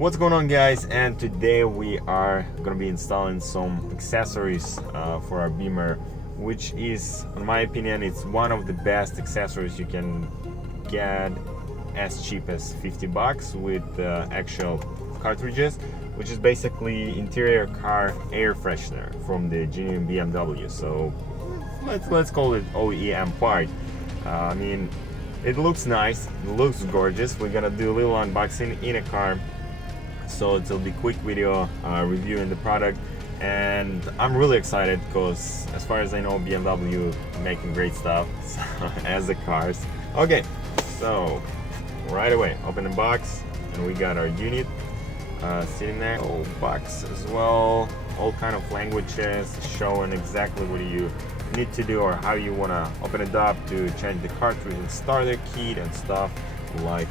What's going on, guys? And today we are gonna be installing some accessories for our Beamer, which is, in my opinion, it's one of the best accessories you can get as cheap as 50 bucks with actual cartridges, which is basically interior car air freshener from the genuine BMW. So let's call it OEM part. I mean, it looks nice, it looks gorgeous. We're gonna do a little unboxing in a car, so it'll be quick video reviewing the product, and I'm really excited because as far as I know, BMW making great stuff as the cars. Okay, so right away open the box and we got our unit sitting there. Oh, box as well, all kind of languages showing exactly what you need to do or how you want to open it up to change the cartridge and starter kit and stuff like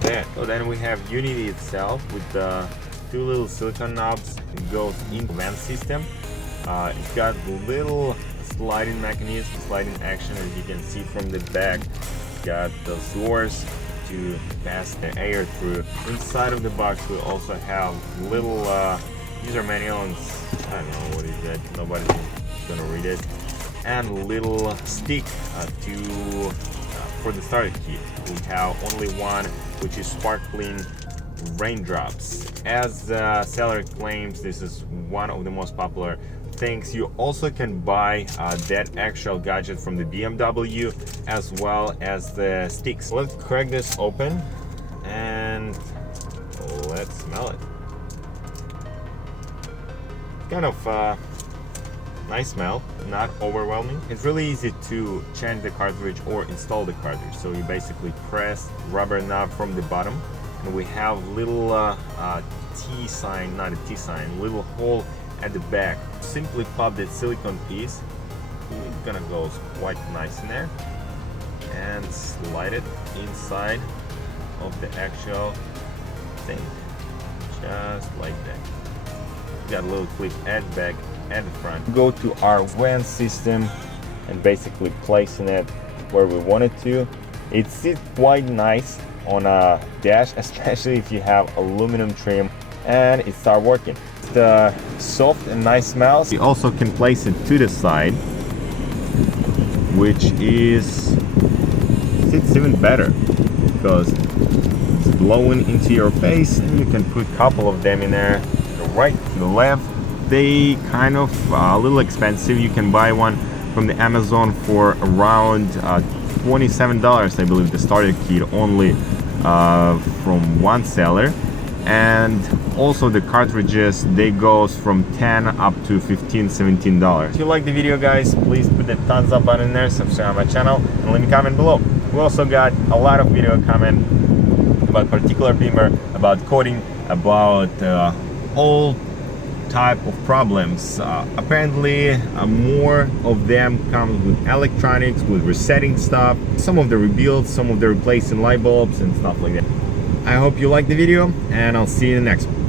that. So then we have Unity itself with the two little silicone knobs. It goes in the vent system. It's got little sliding mechanism, sliding action, as you can see from the back. It's got those doors to pass the air through. Inside of the box we also have little user manual, and I don't know what is that, nobody's gonna read it, and little stick for the starter kit. We have only one, which is sparkling raindrops. As the seller claims, this is one of the most popular things. You also can buy that actual gadget from the BMW as well as the sticks. Let's crack this open and let's smell it. Kind of nice smell, not overwhelming. It's really easy to change the cartridge or install the cartridge. So you basically press rubber knob from the bottom, and we have little T sign, not a T sign, little hole at the back. Simply pop that silicone piece. It's gonna go quite nice in there, and slide it inside of the actual thing, just like that. Got a little clip at the back and the front. Go to our vent system and basically placing it where we want it to. It sits quite nice on a dash, especially if you have aluminum trim, and it starts working. The soft and nice smells. You also can place it to the side, which sits even better because it's blowing into your face, and you can put a couple of them in there, to the right, to the left. They kind of a little expensive. You can buy one from the Amazon for around $27, I believe, the starter kit only from one seller. And also the cartridges, they goes from $10 up to $15-17. If you like the video, guys, please put the thumbs up button there, subscribe to my channel, and leave me a comment below. We also got a lot of video coming about particular Beamer, about coding, about all type of problems. Apparently more of them come with electronics, with resetting stuff, some of the rebuilds, some of the replacing light bulbs and stuff like that. I hope you like the video, and I'll see you in the next one.